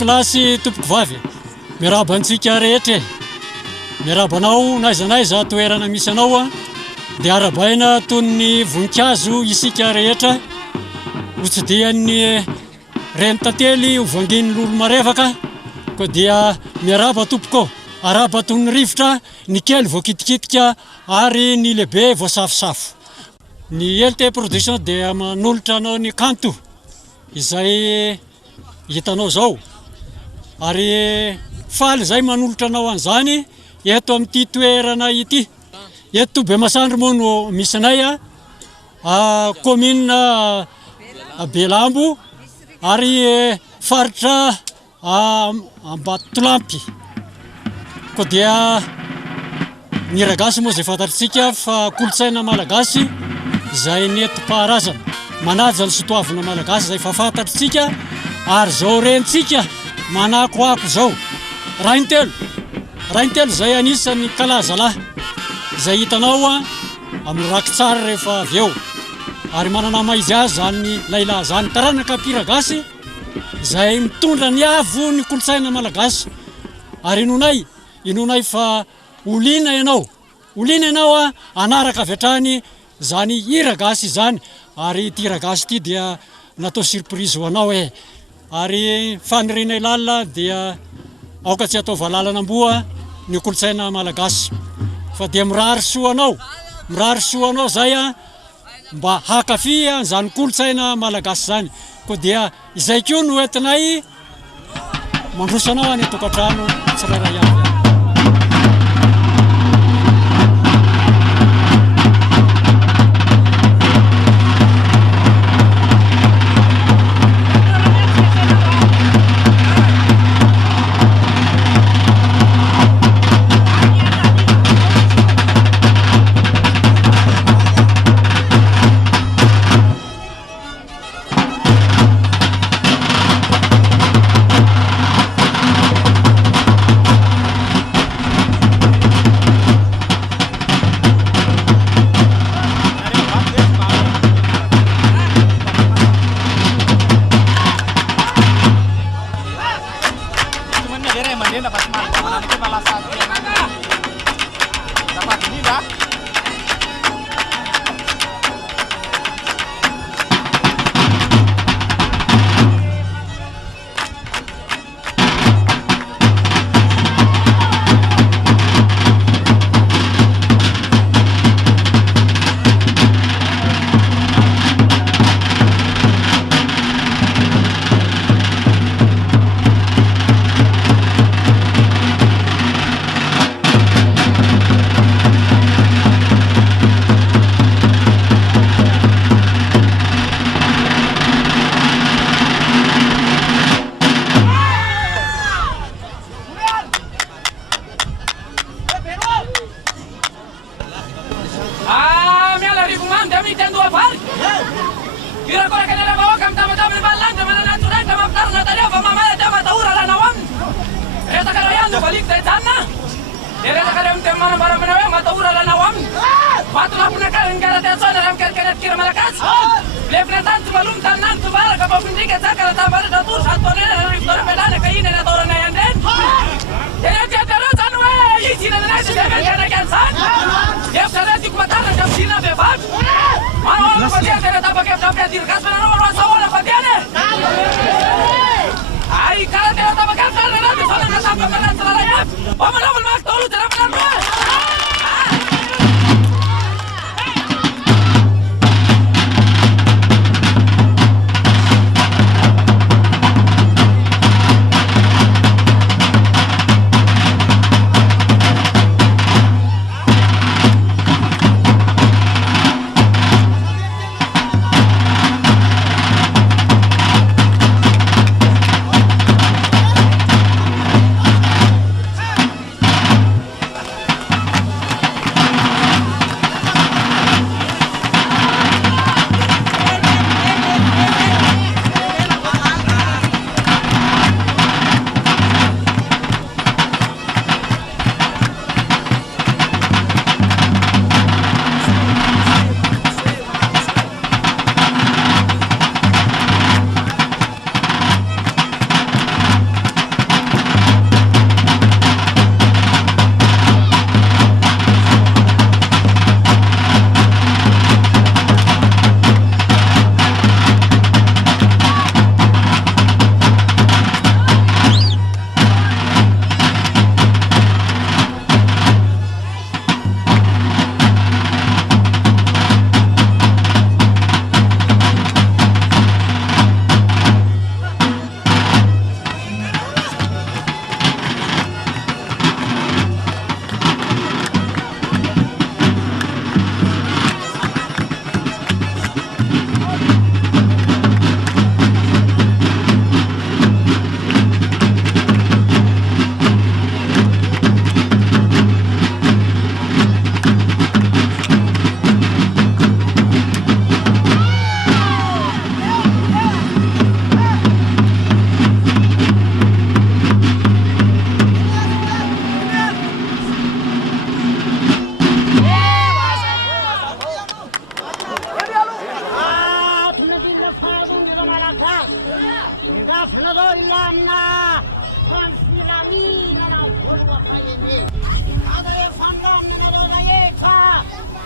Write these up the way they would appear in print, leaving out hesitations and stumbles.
plasy tompoko vavy, miaraba antsika rehetra, miaraba anao naiza naiza toerana misy anao dia arabaina toy ny voninkazo isika rehetra, hotsidian'ny renitantely ovangin'olo marevaka, ko dia miaraba tompoko, araba toy ny rivotra, ny kely voakitikitika ary ny lehibe voasafosafo. Ny LT Production dia manolotra anao ny kanto izay hitanao zao, ary faly zay manolotra anao an'izany eto amin'ity toerana ity. Eto Bemasandro moa no misy anay commune Belambo ary faritra Ambatolampy. Ko dia ny ragasy moa zay fantatritsika fa kolotsaina malagasy zay nentim-paharazana, manaja ny sotoavina malagasy zay fa fantatritsika, ary zao rentsika manakoako zao raintelo zay anisan'ny kalazalahy zay hitanao amin'ny rakitsara rehefa avy eo, ary manana maizy azy zany lailahy zany taranaka mpiragasy zay mitondra ny avo ny kolotsaina malagasy. Ary inonay fa olina ianao anaraka avy hatrany zany iragasy zany, ary ity ragasy ity dia natao surprise ho anao ary fanirinay lalina dia aoka tsy atao valalanam-boa ny kolotsaina malagasy, fa dia mirary soanao zay mba hakafy zany kolotsaina malagasy zany. Ko dia izay koa no entinay mandrosanao any tokantrano tsirairay avy.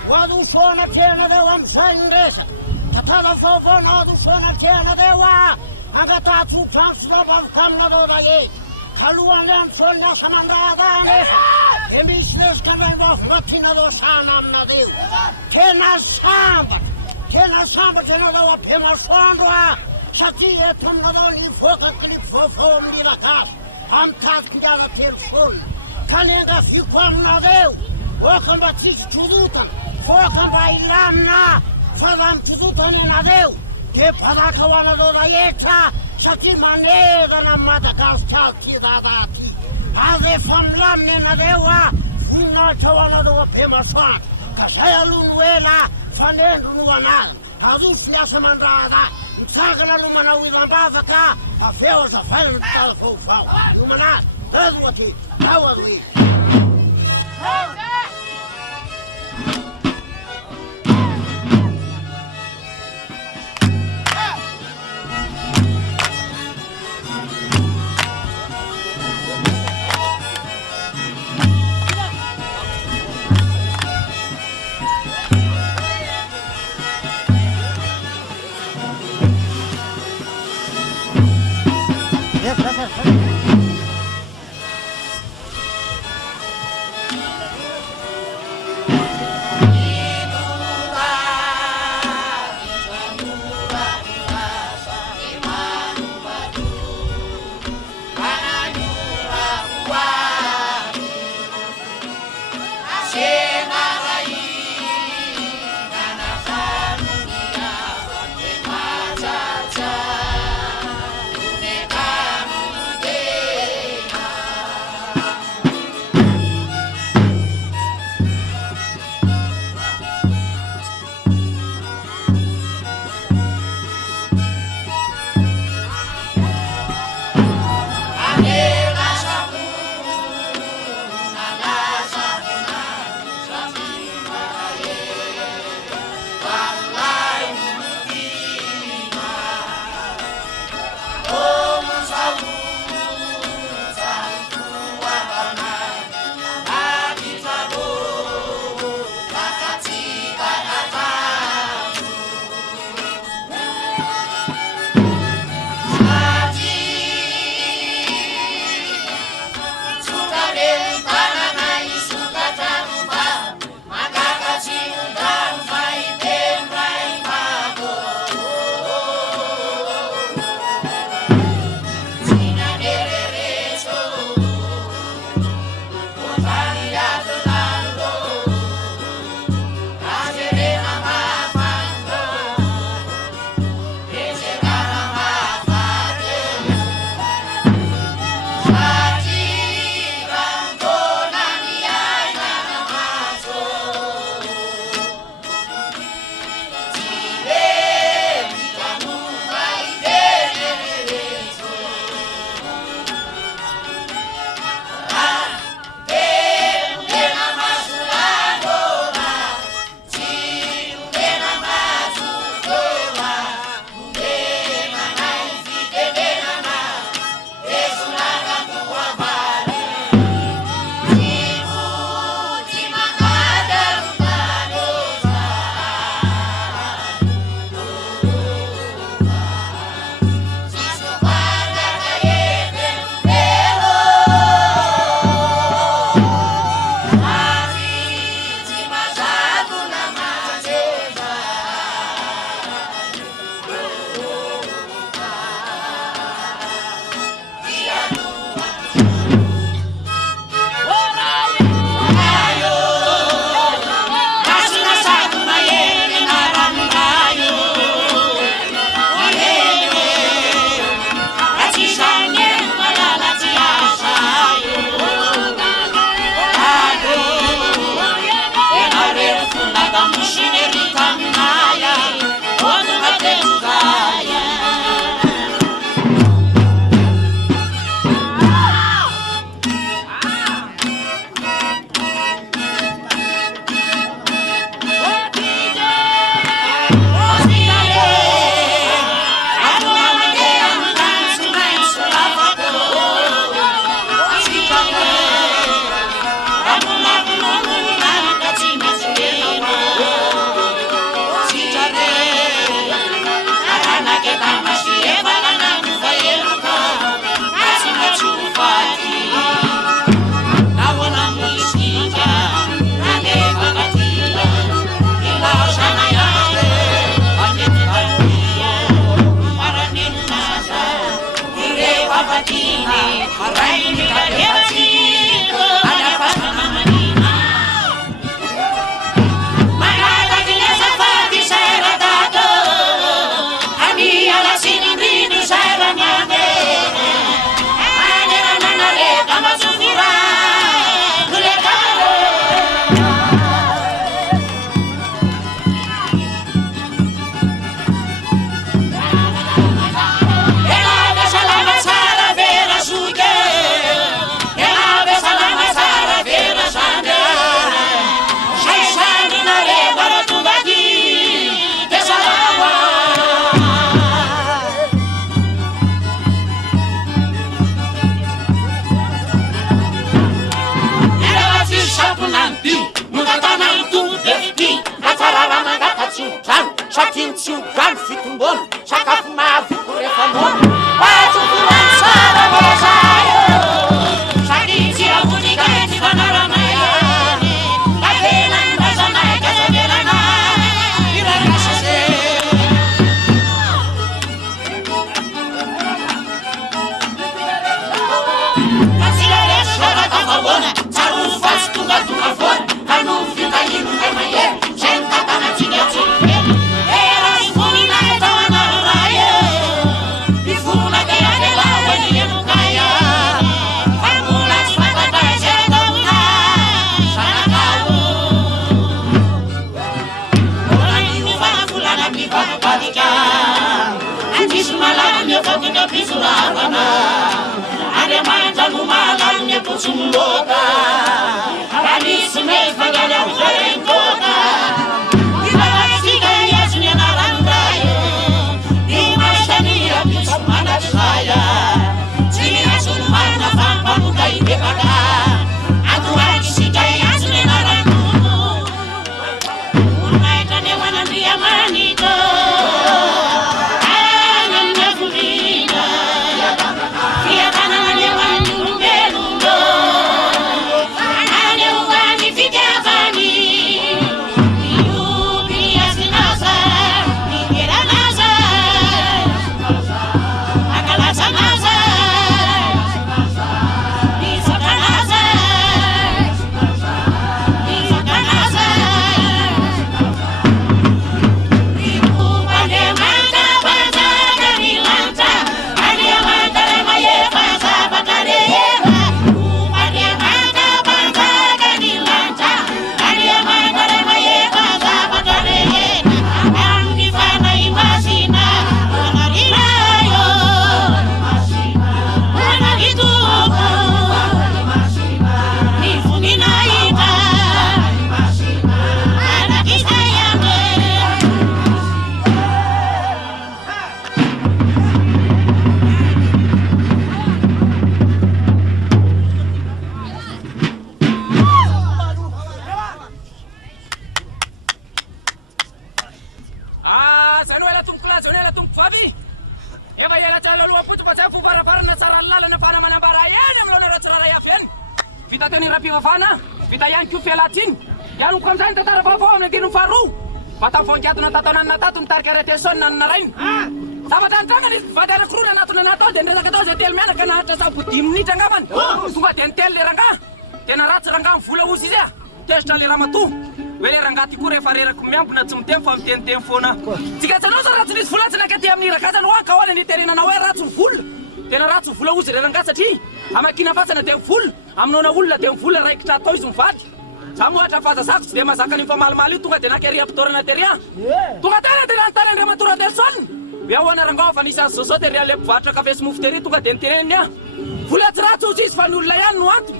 Vado suona piena della inglese, la favona du suona piena della, anche ta tu chance da camna da ye, Kaluan lam suona samandada ne, e mi snes kanai wa fatina do sanam na deu, kena samba kena da pema suona, chati e tumna do li foka kli fofo mi la ka, am tat kidala ter sul, kanenga fikwan na deu, o batis chudutan. Fokan bailamna, fadam chudutan na deu, ke padaka wala do da yeta, chati maneda na Madagascar ti da ti. Ave famlamne na dewa, fina chawala do pema swan, kasaya lunwela, fanendu nuana, adu siasa mandrada, sagala lumana wilamba ka, afeos a fan tal ko fa. Lumana, that's what it. That was we. tsy ograno fitombona sakafo mavoko rehefa mona azokorany sara marazayo sakitsy amonikany fanaranay avelany razanay kazavelana irakasase katsilaresarakafaona tsarofatsy tonga foana kano fitahinonay mahery zay nitatanatsinga tsyfe erasvoninay tao anararay ifona de avelahoany enokaya famola tsy fantatay zay ataona sanakao olaniovavolana mivavabanika andiso malany efatiny apisoravana andriamanitra no malany apotsomoloka anisy mefagala uzarentoka ivatsika iazony anaranray ny masanira piso manatsaya tsy miazony mana fampamoka ivevaka atoakisika iazony anaranono omaitra ny manandriamanito anamnavolina fiatanana ny manolombelolo aneovany fitiavany ioby azinaza migeranaza angalazanaza mizakanaza mizakanaza ikumbandemanta bazaka milanta andriamanta remayefa zabakarehera kumbandemanta bazaka milanta andriamanta remayefa zabakarehera amnifana imasina anarirayo anarituko nifuninaita anakisayame zany hoe latombokola zany hoe latombo vavy efa elatsala aloha potso fa tsy afo varavarana tsara lalana fanamanambara eny amilona ratsiraray avy eny vita teny rampivavana vita ihany ko fialatsiny ianoko amizany tantara vaovao nandino faharoa vatavoankiatona tatananina tato nitarika retesona nanarainy zavatra antrangany vady anakiroa nanatona natao de nresaka atao zay telo mianaka nahatra sabody minitra angambany tonga de nitelo le ranga tena ratsy ranga mivola ozy izy a tezitra le ramatoa hoe le rangaty koa rehefa rerako miambona tsy miteny fa miteniteny foana tsika tsanao za ratsy nisy volatsina ka ty amin'ny rakazany hoaka hoany niterenana hoe ratsy ny vola tena ratsy ny vola ozy le ranga satria amakina fatsana de mivola aminona olona de mivola raikitra atao izy mivady za mohatra fazazako tsy de mazaka ny famalimaly io tonga de nakeria pitorana teria tonga tena de nanontany andriamatora telson hoe ahoana rangao fa nisy azy zao de ria le mpivarotra kafe sy mofo tery tonga de niteneniny a vola tsy ratsy ozy izy fa ny olona ihany no anto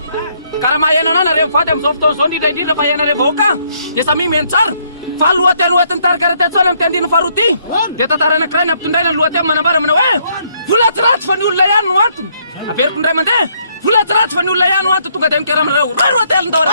karaha mahaena anana re mivady am'izao fotoana zao indrindraindrindra fa hena re vahoaka de samy meny tsara fa lohateny hoetiny tarikaratetsona amy tiandiny faharoty de tantara anakiray nampitondraina ny lohateny manambara mana hoe vola tsy ratsy fa ny olona ihany no anto averiko indray mandeha vola tsy ratsy fa ny olona ihany no anto tonga de mikeranareo roy lohately ndao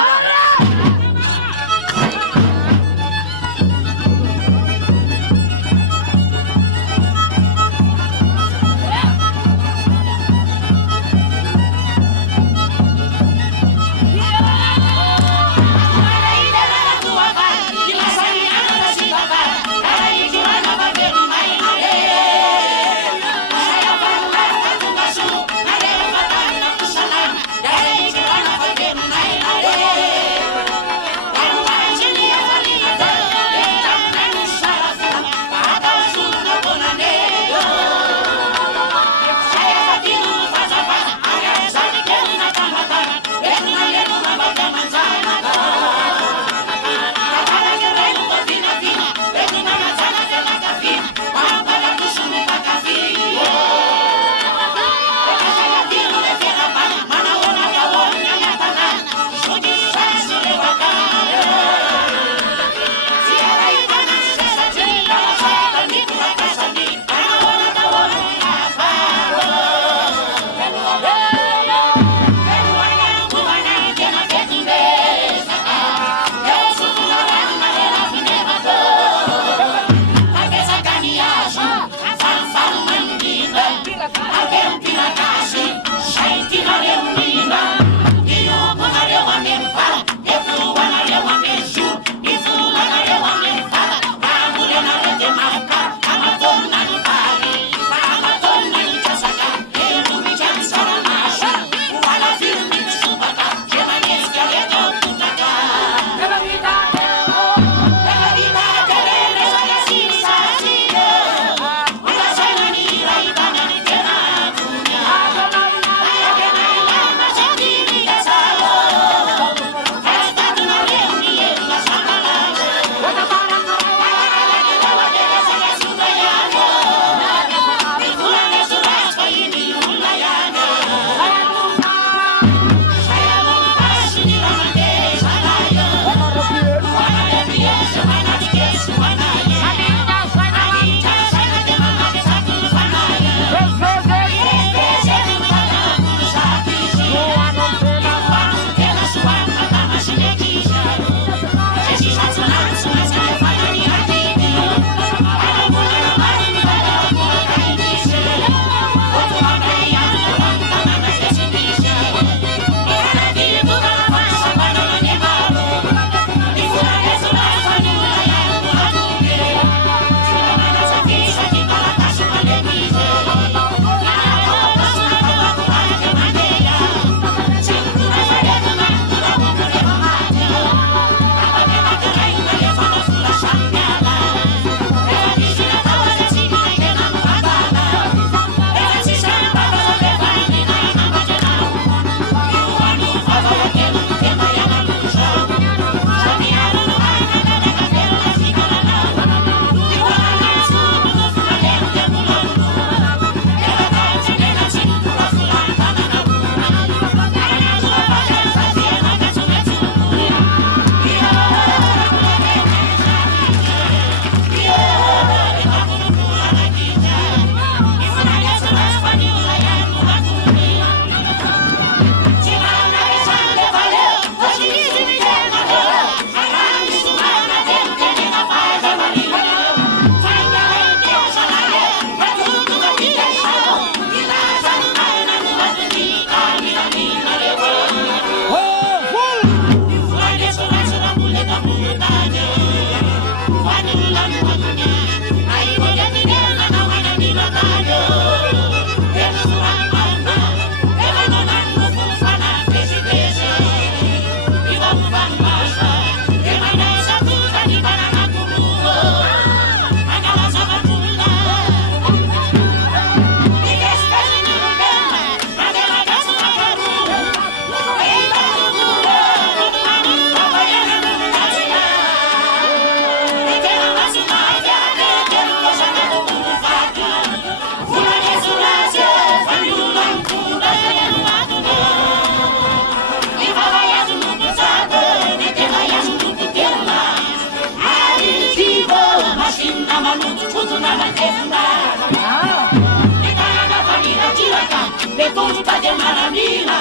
Tolta de maramina,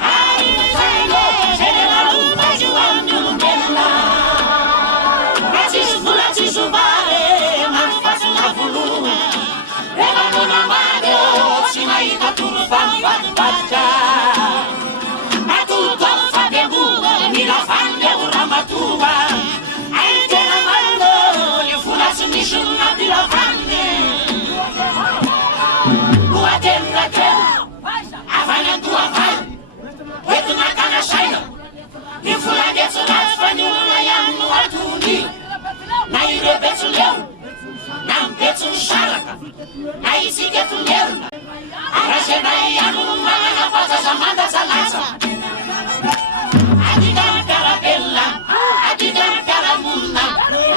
ai sangue, generaluma de wanyumela. Atis vale, mas faço na vulu. Ela não na mano, sinaída tudo faz batia. Atu tolta de bua, mira fande uramatua. Ai de na mano, eu furasse nishuna bila fande. Avana tua vai, wetu na kana shaina. Infula getu na fanyuma ya muatuni. Na ire betu leu, na betu sharaka. Na isi getu leu, arashena ya mumama na pata zamanda salasa. Adida karabella, adida karamuna.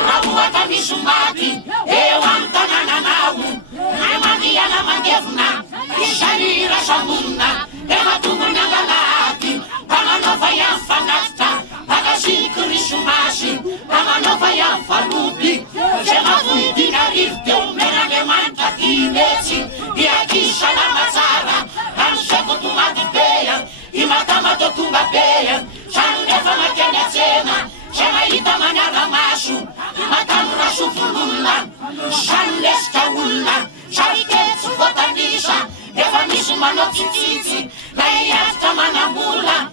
Rabuata mishumati, ewantana na nau. Amadia na mangevna. Sharira Shamuna, Ematuna Galati, Pamanova Yafanata, Pagashikuri Shumashi, Pamanova Yafanubi, Jemavu Dinarite, Meranemanta Kinesi, Yakisha Namazara, Ramshako Tumadipeya, Imatamato Tumbapeya, Shaneva Makenezena, Shemaita Manara Mashu, Matamra Shufulula, Shanleska Ula, Shariketsu Botanisha. Eva misuma no tititi, na iasta manamula,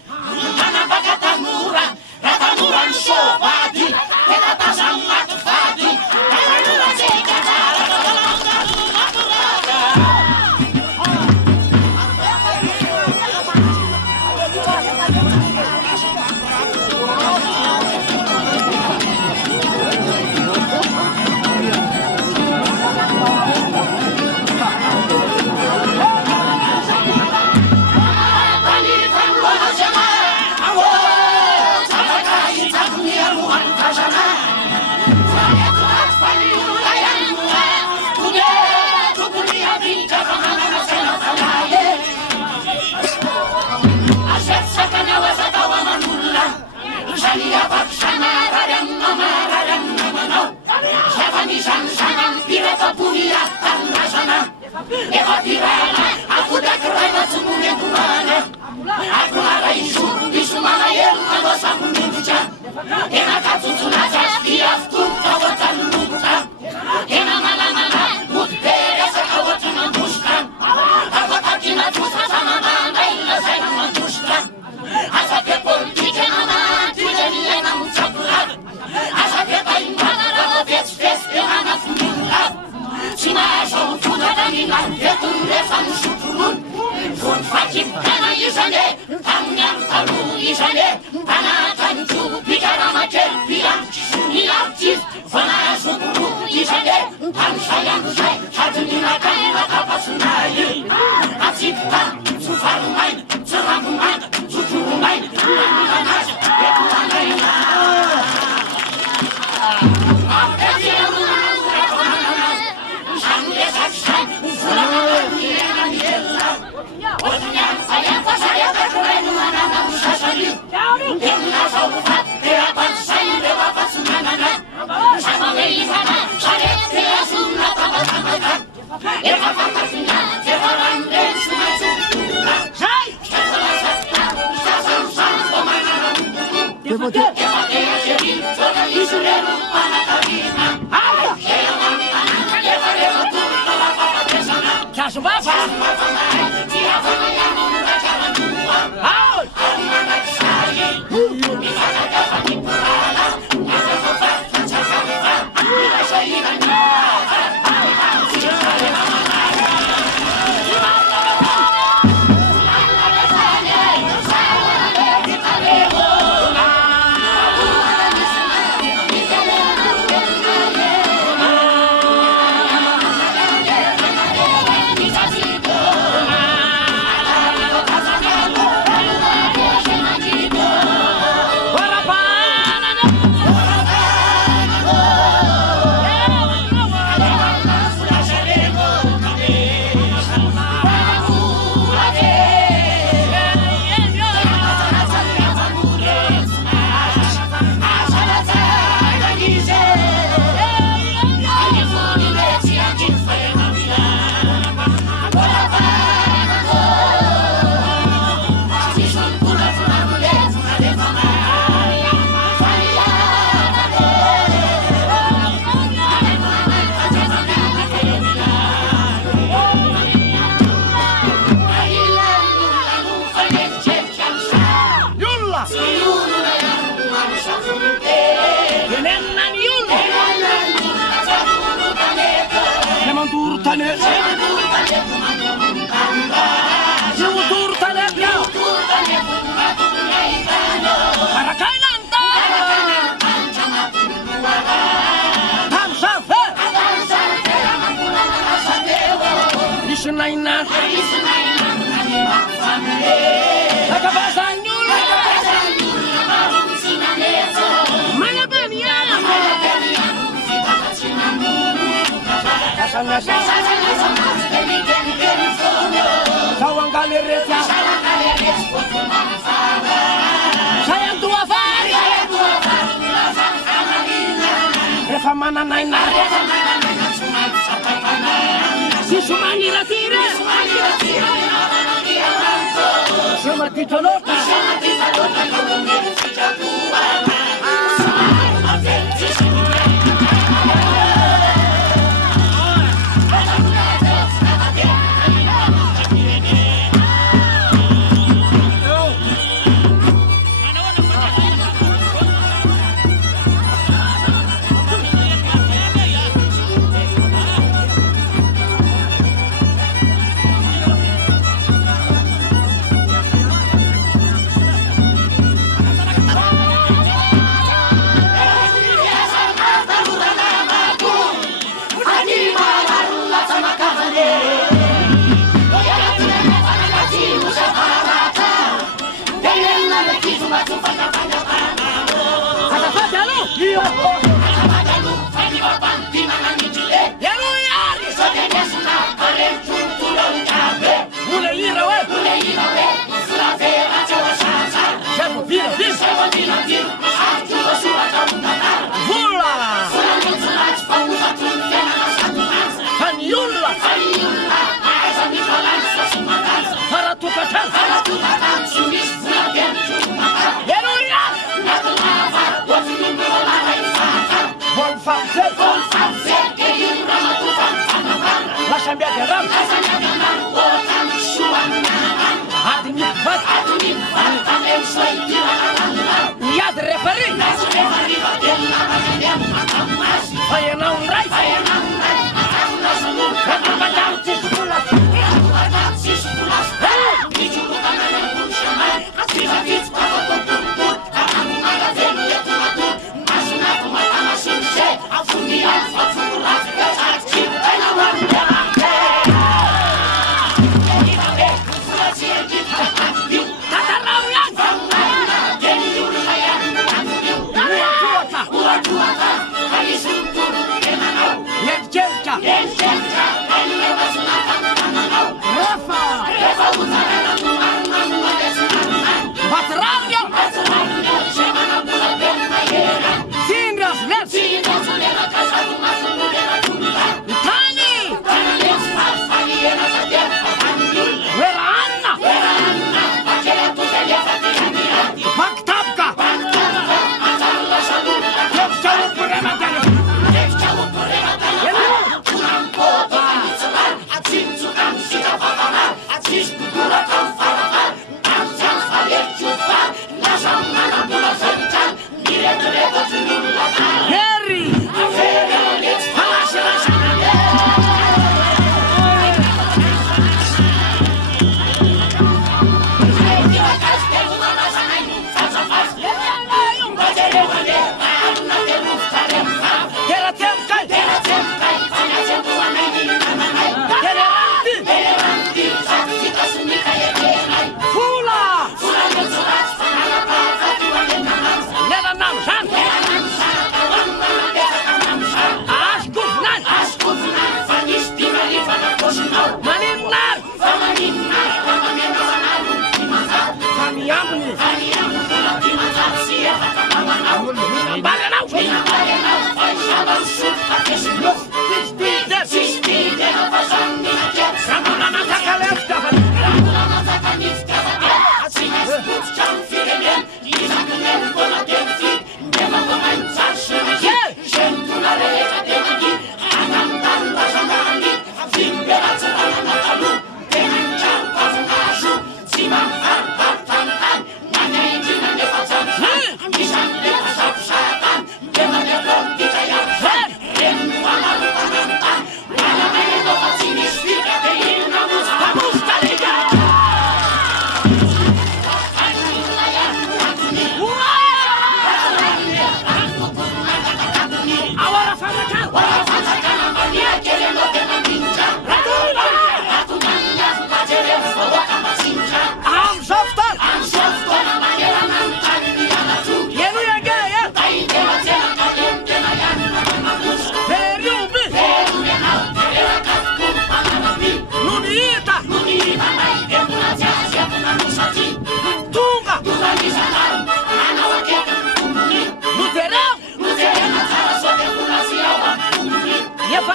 manabagatanura, ratanura nshobadi, tenataza matufadi, ratanura zekadara, Eva pirana, akuda krana tumugendurana. Akula ishu, ishu mana yelu magosa mundicha. Ena katutuna jaskia futa watanuta. Ena malana, mutera sakawatuna mushka. Avatakina tuta samana ila sana matushka. Asa people tikena tujeni ena muchapula. Asa pepa imana rabo vet fest ena fundula. Sinajo fudadanina yetunde fan shutulun. Fun fakim kana yizane, tanyam talu yizane, tanatan tu bikarama kelpiam, nilatif, fana shukuru yizane, tan shayam shay, shatunina kana kapasunayi. Atipta, sufarumain, suramumain, suturumain, namunanas, yekuanaina. Sanasa Sawanggali Retya Sayang tua fari Refa mananay na Si Sumani Ratire Sumati Tolota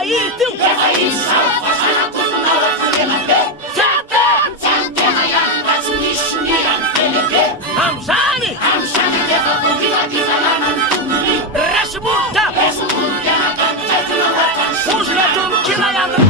ito am'zany resmonta ozolatomokirayandra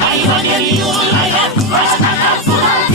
Ai, olha ali, olha, vai, vai, vai, vai,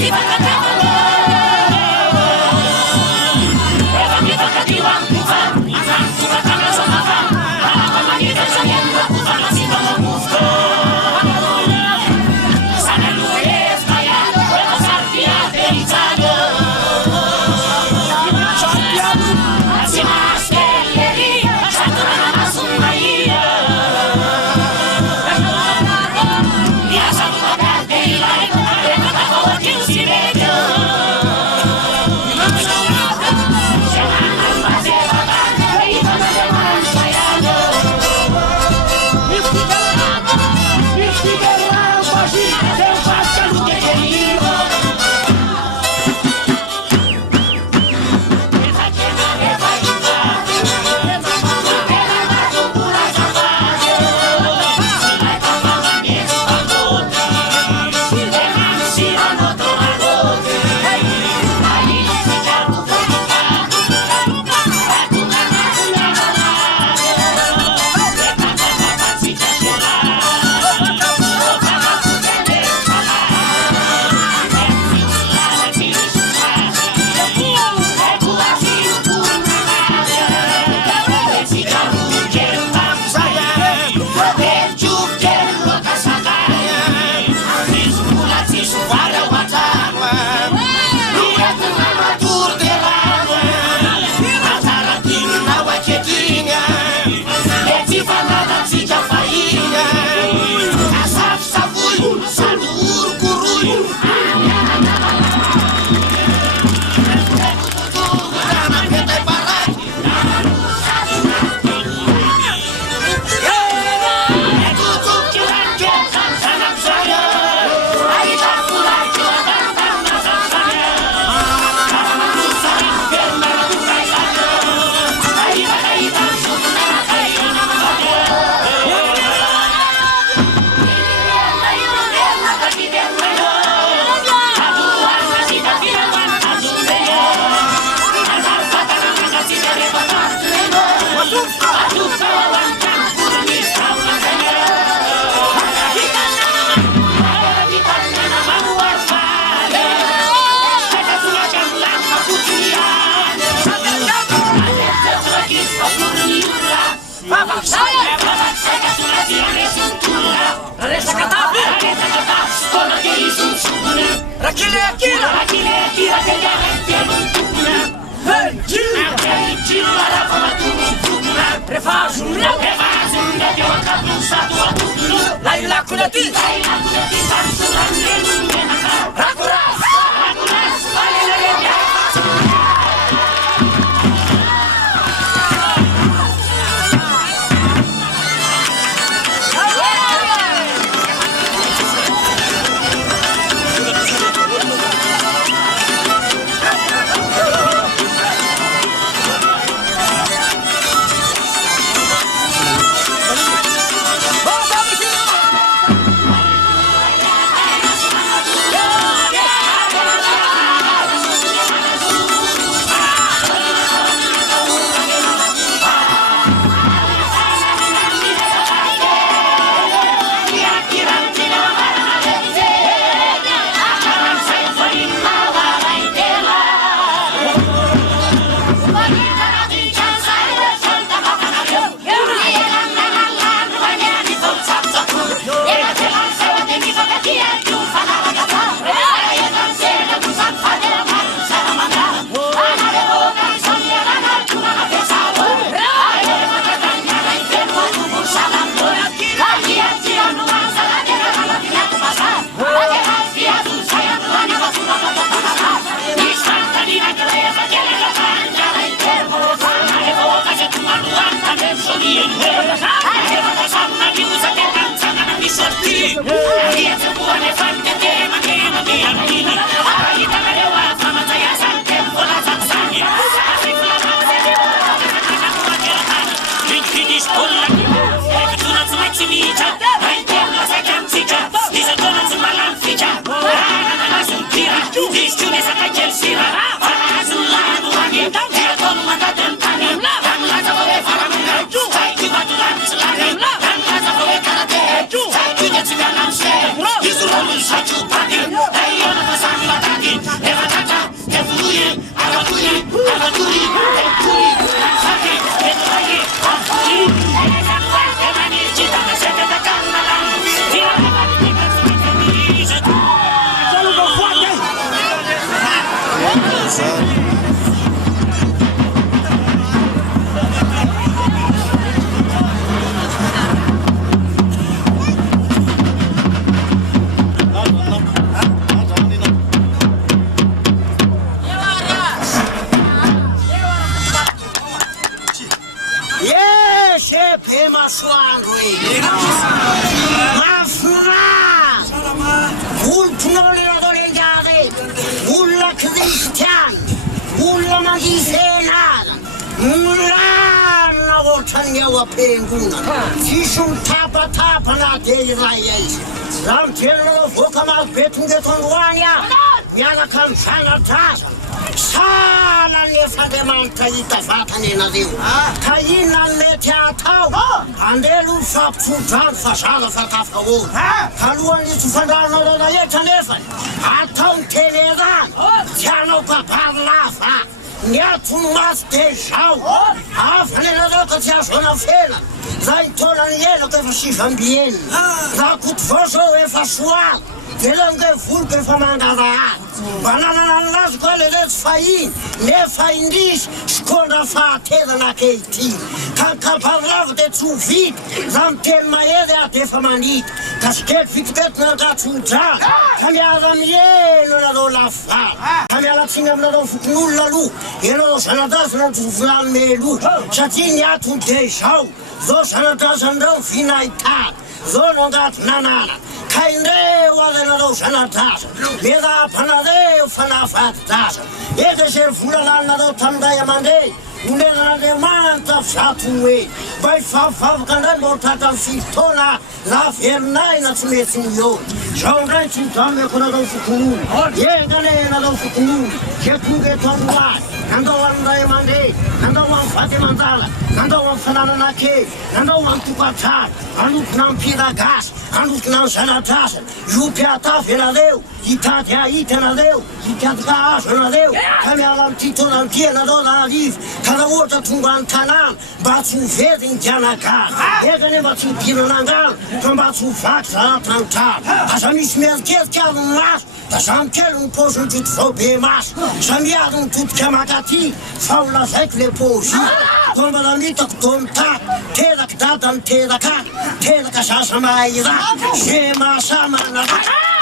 nandao amin'ny vaty aman-dala, nandao amin'ny fananana kely, nandao amin'ny tokantrano, anokona amin'ny mpiragasy, anokona amin'ny zanadrasana, io mpiatafy ianareo, hitady ahita anareo, hikadika azo anareo, ka miala amin'ity taona amin'ity anareo raha arivo, ka raha ohatra tonga any tanàna, mba tsy ho very ny dianagasy, eka ne mba tsy hidinana angano, fa mba tsy ho vaky zanatantrano, aza misy merikerika ary ny maso, da zany kely ny paoziny toto zao be maso, samiary ny totika makaty, fa ho lazaiko le paozita, koa mba raha mitako taony tato, teraka dada ny teraka, teraka sasa mahay raha, ze mahasamana raha. Sa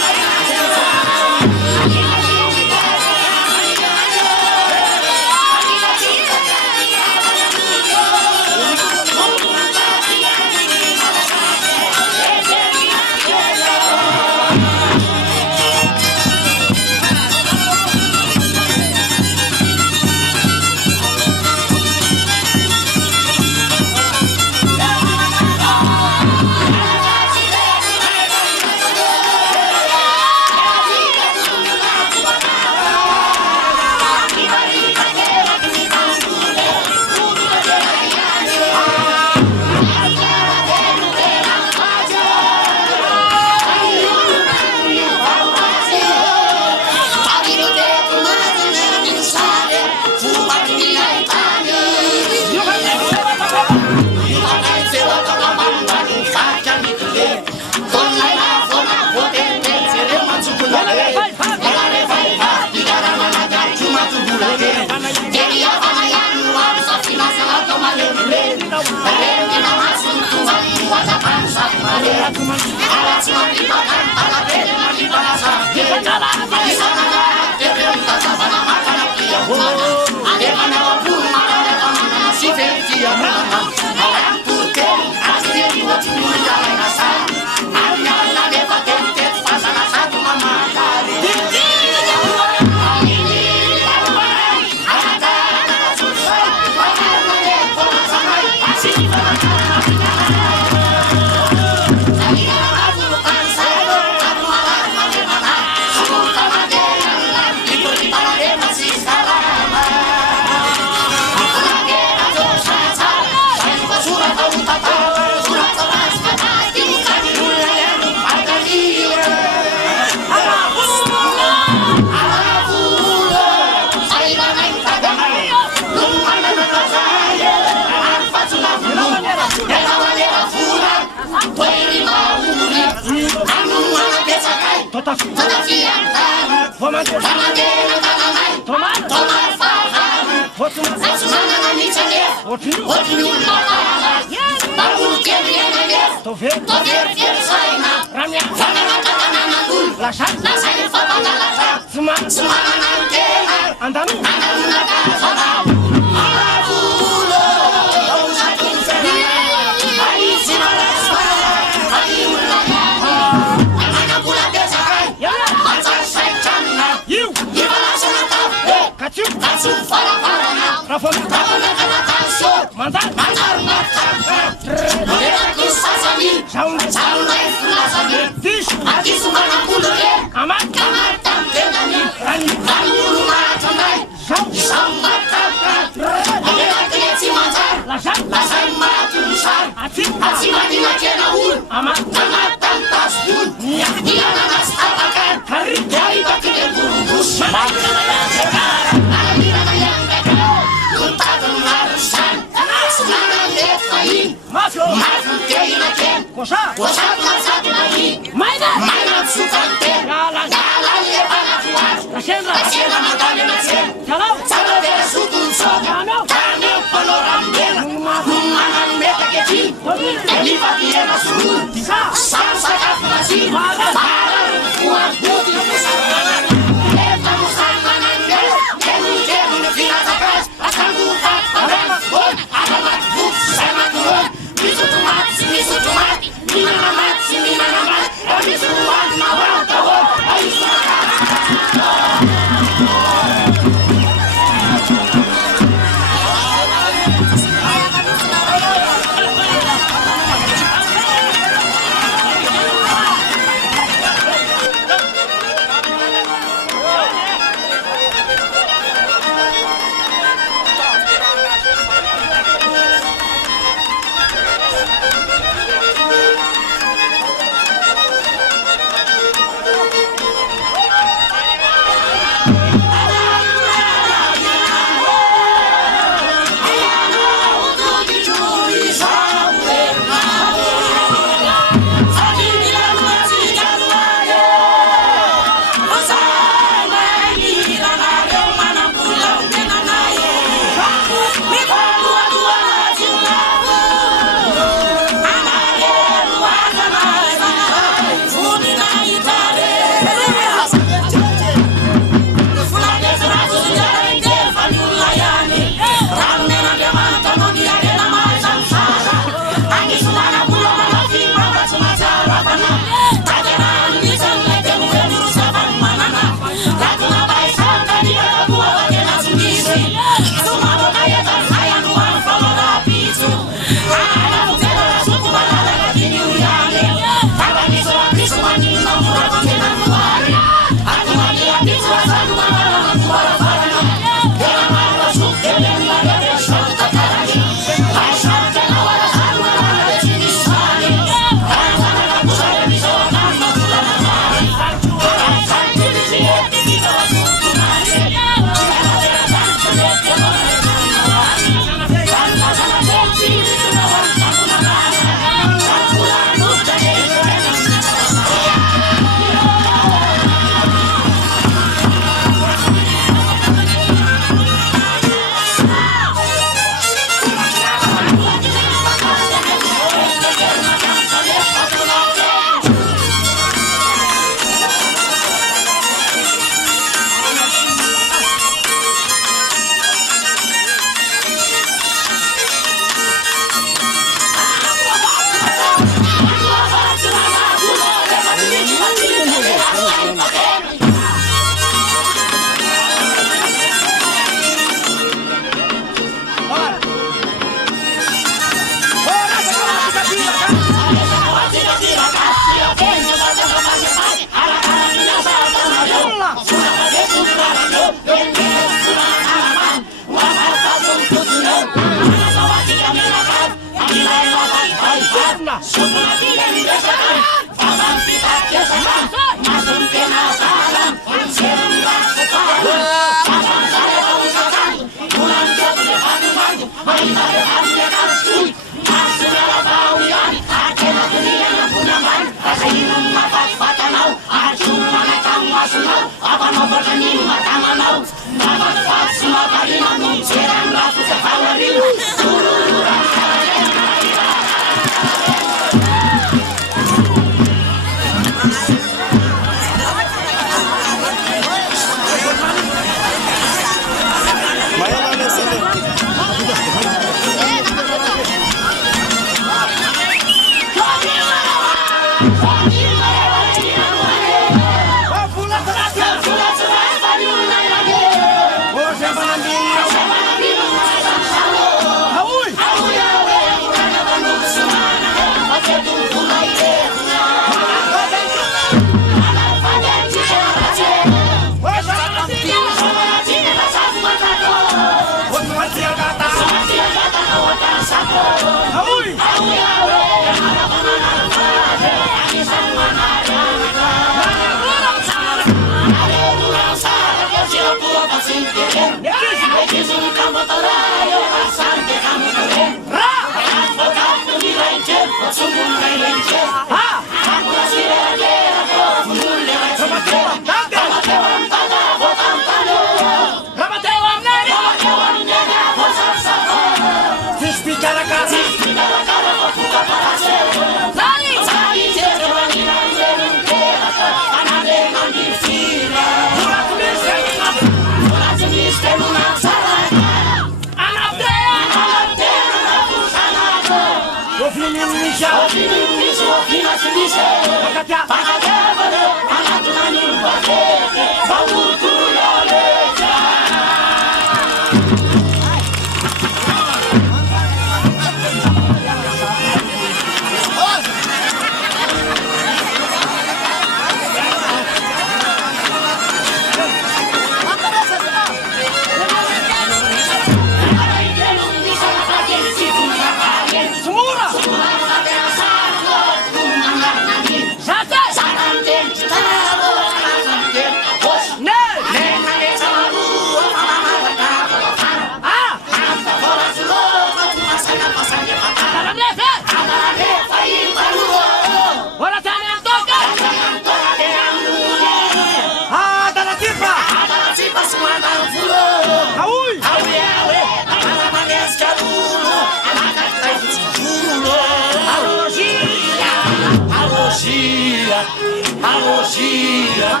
Rosia,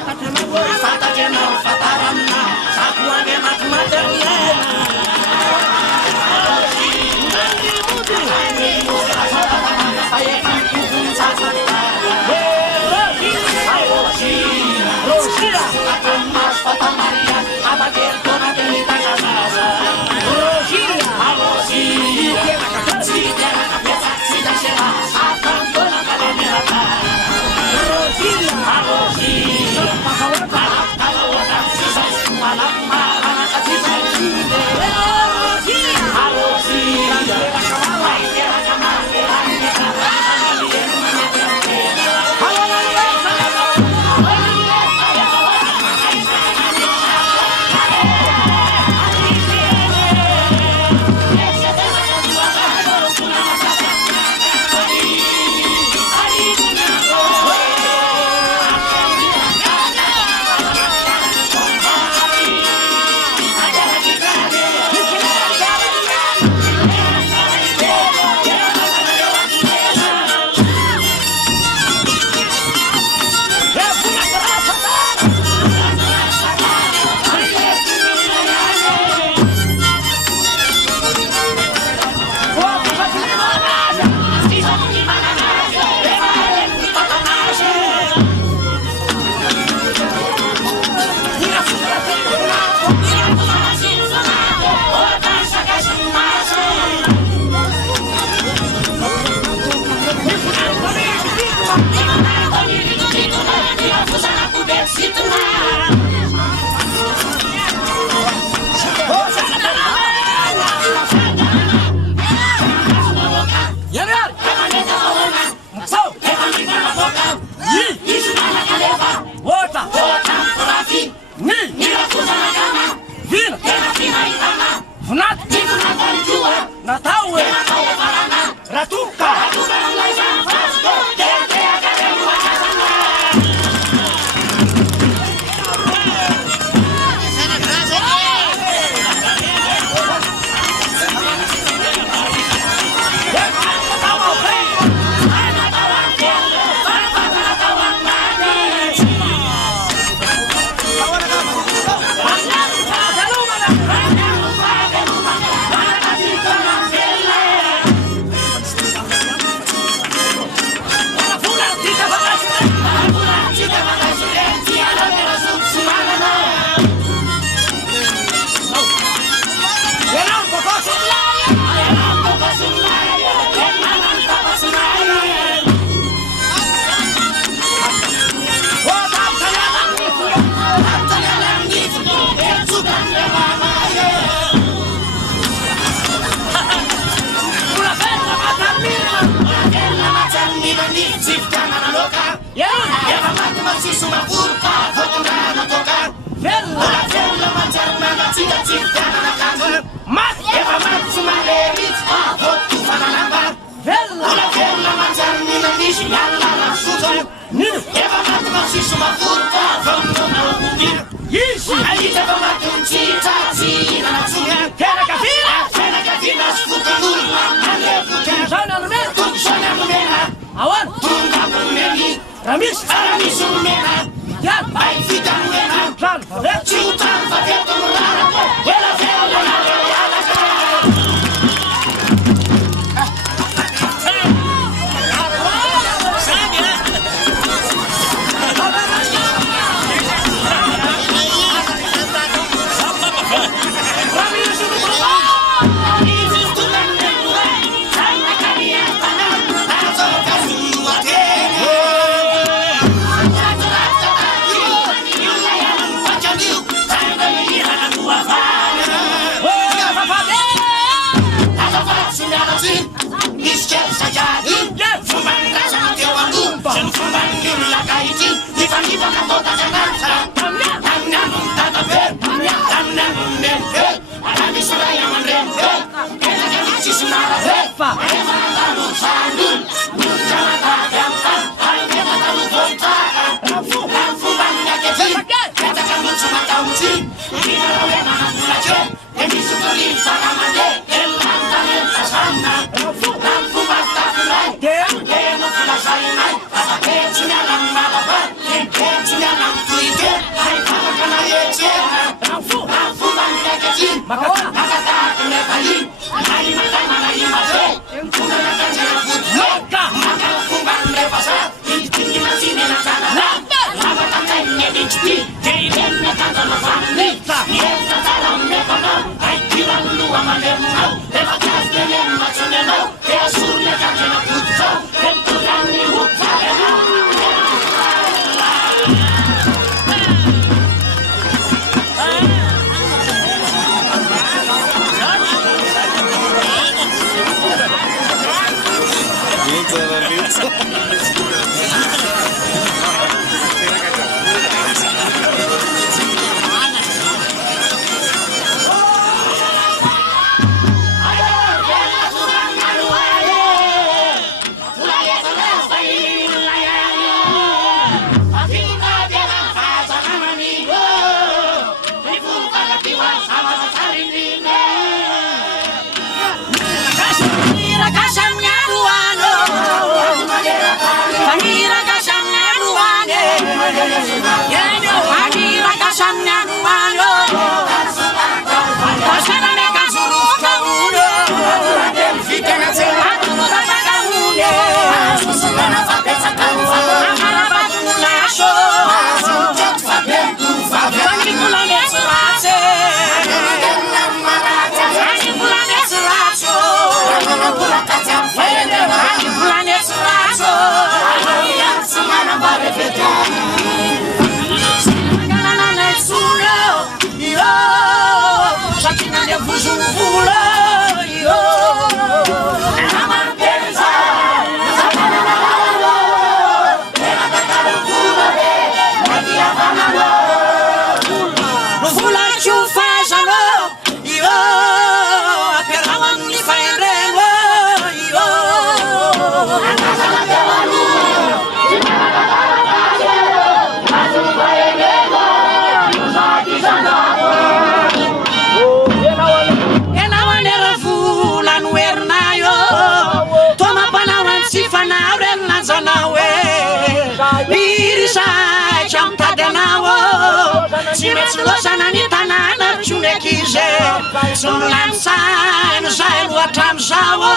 Sonlansaino zay lohatram'zao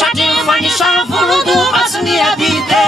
satria fagnisan'ny volodopasy abide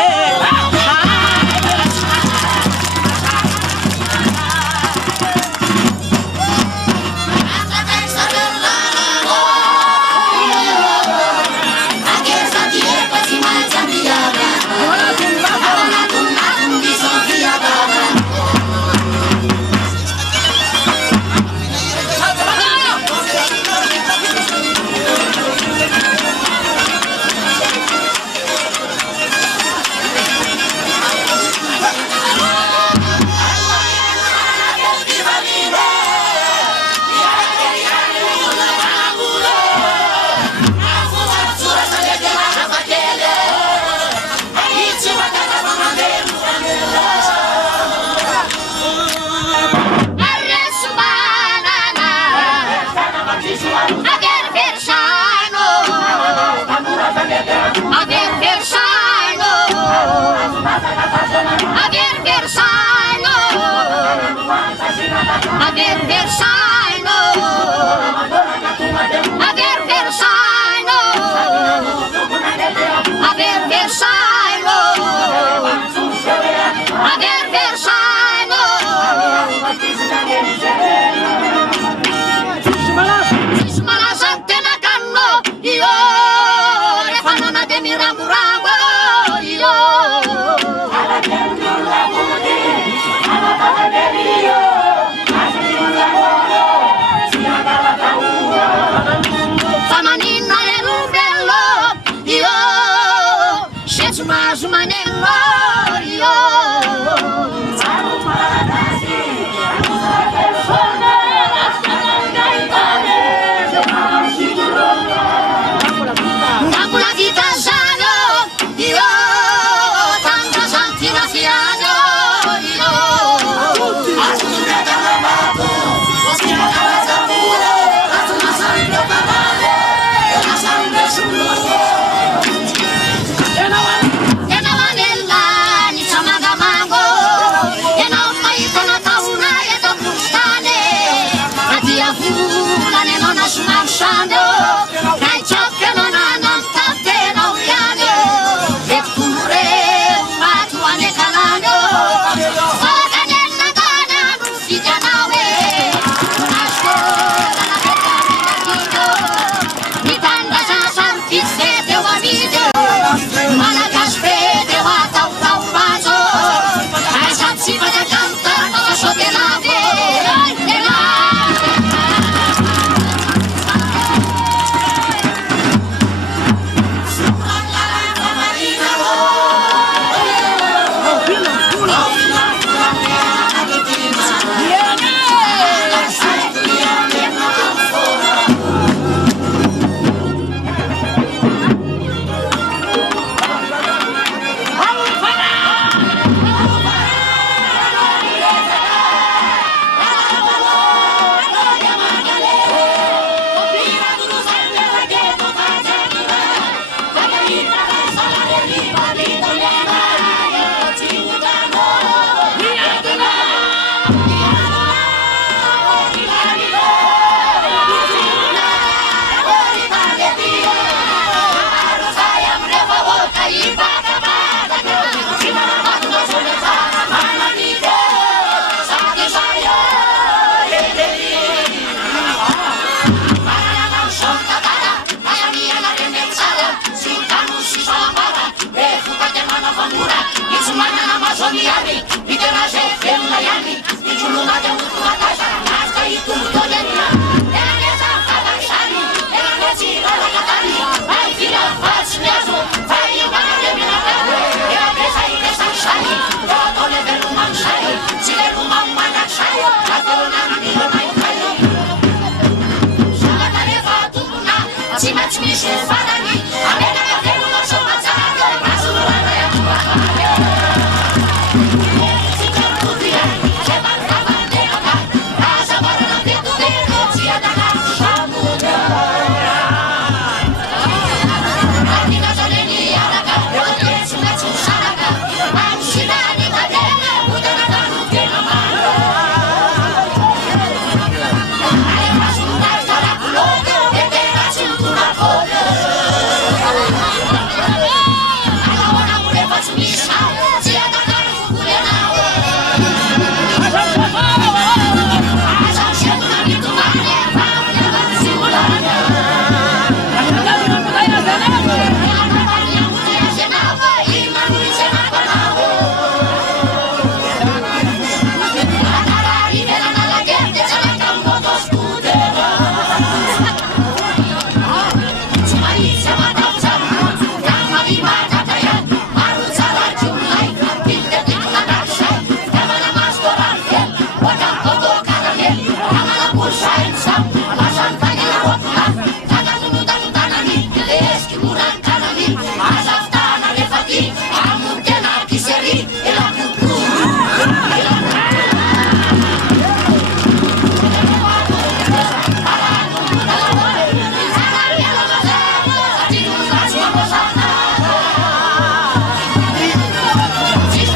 She's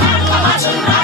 not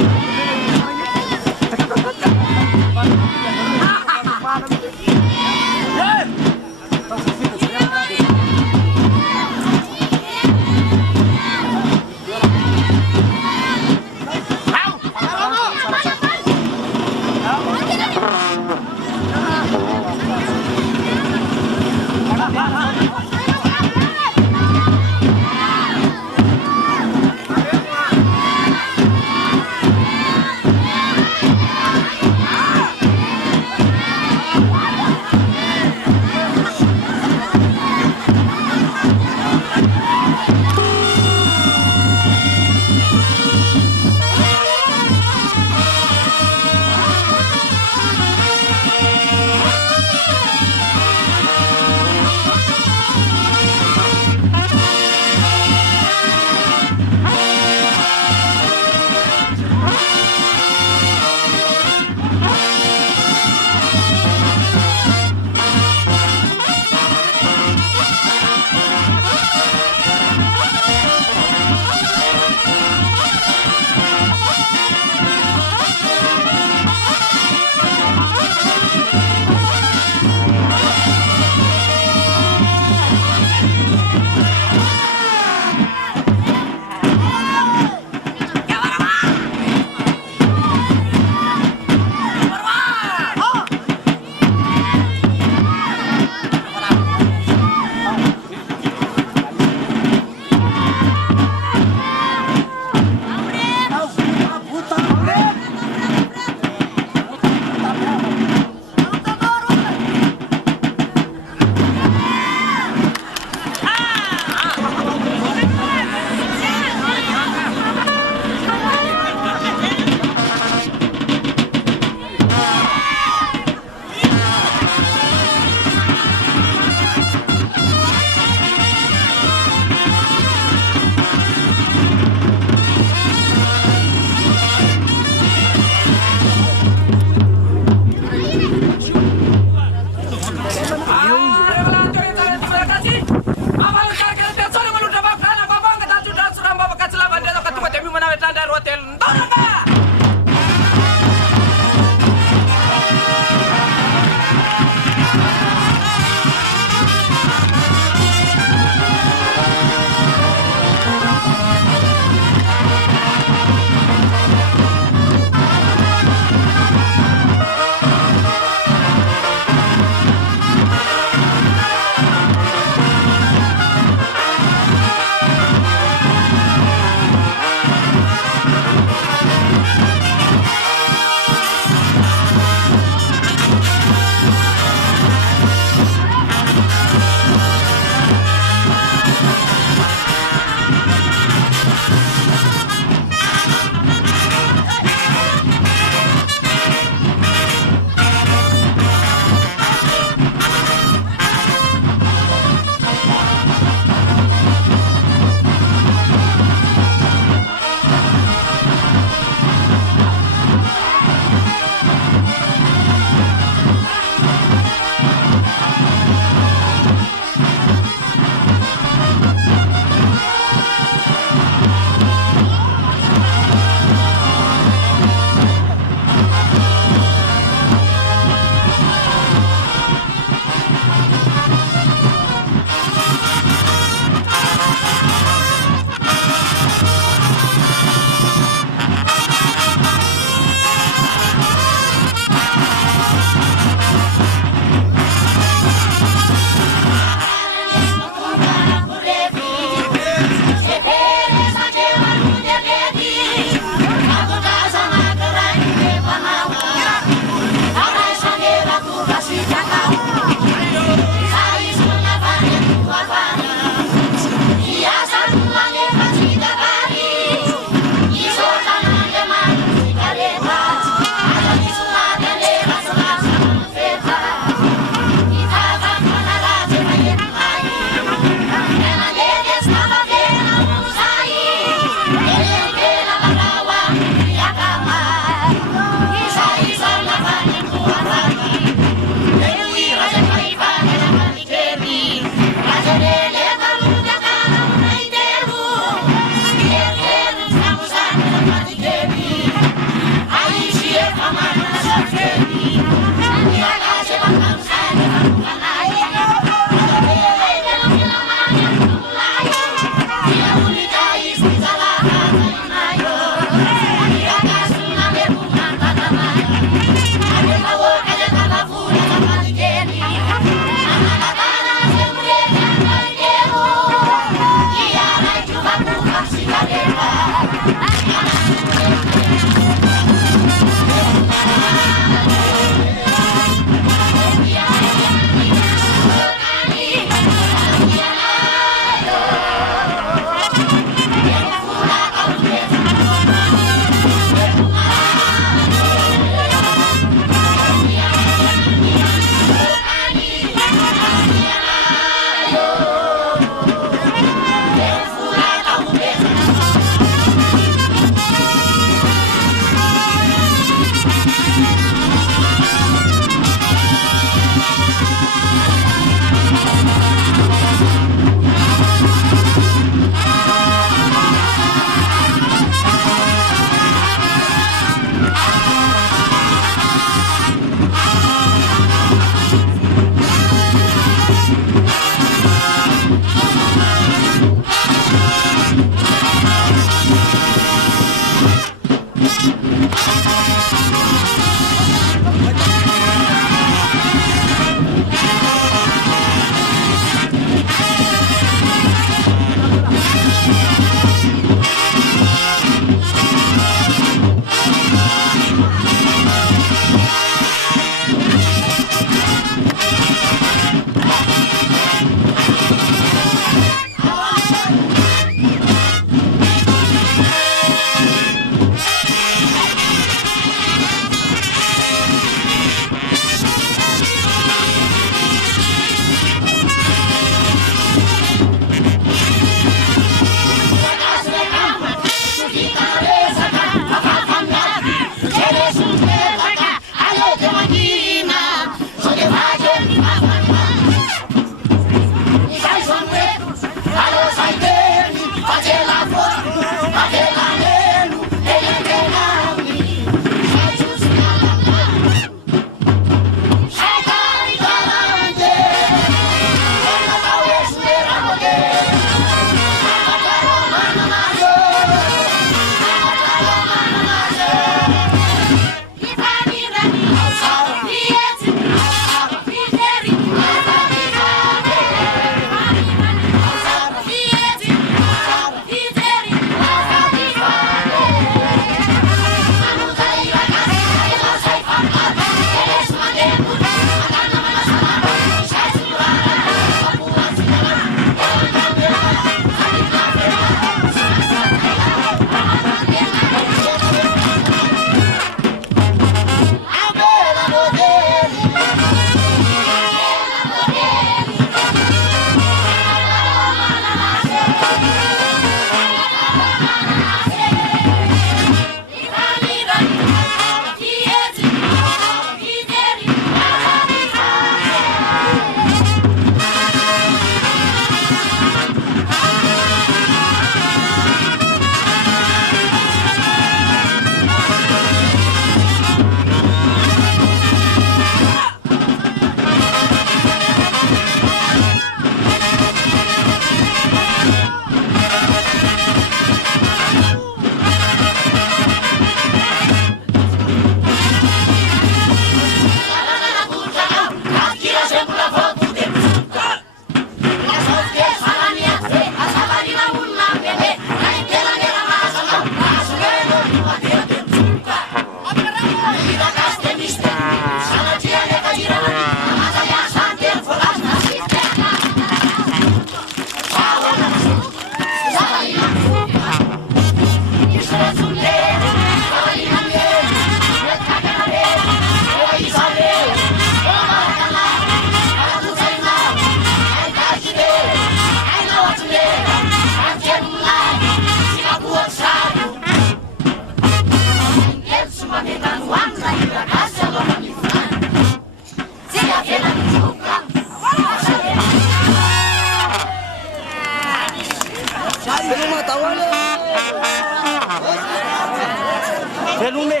Velume.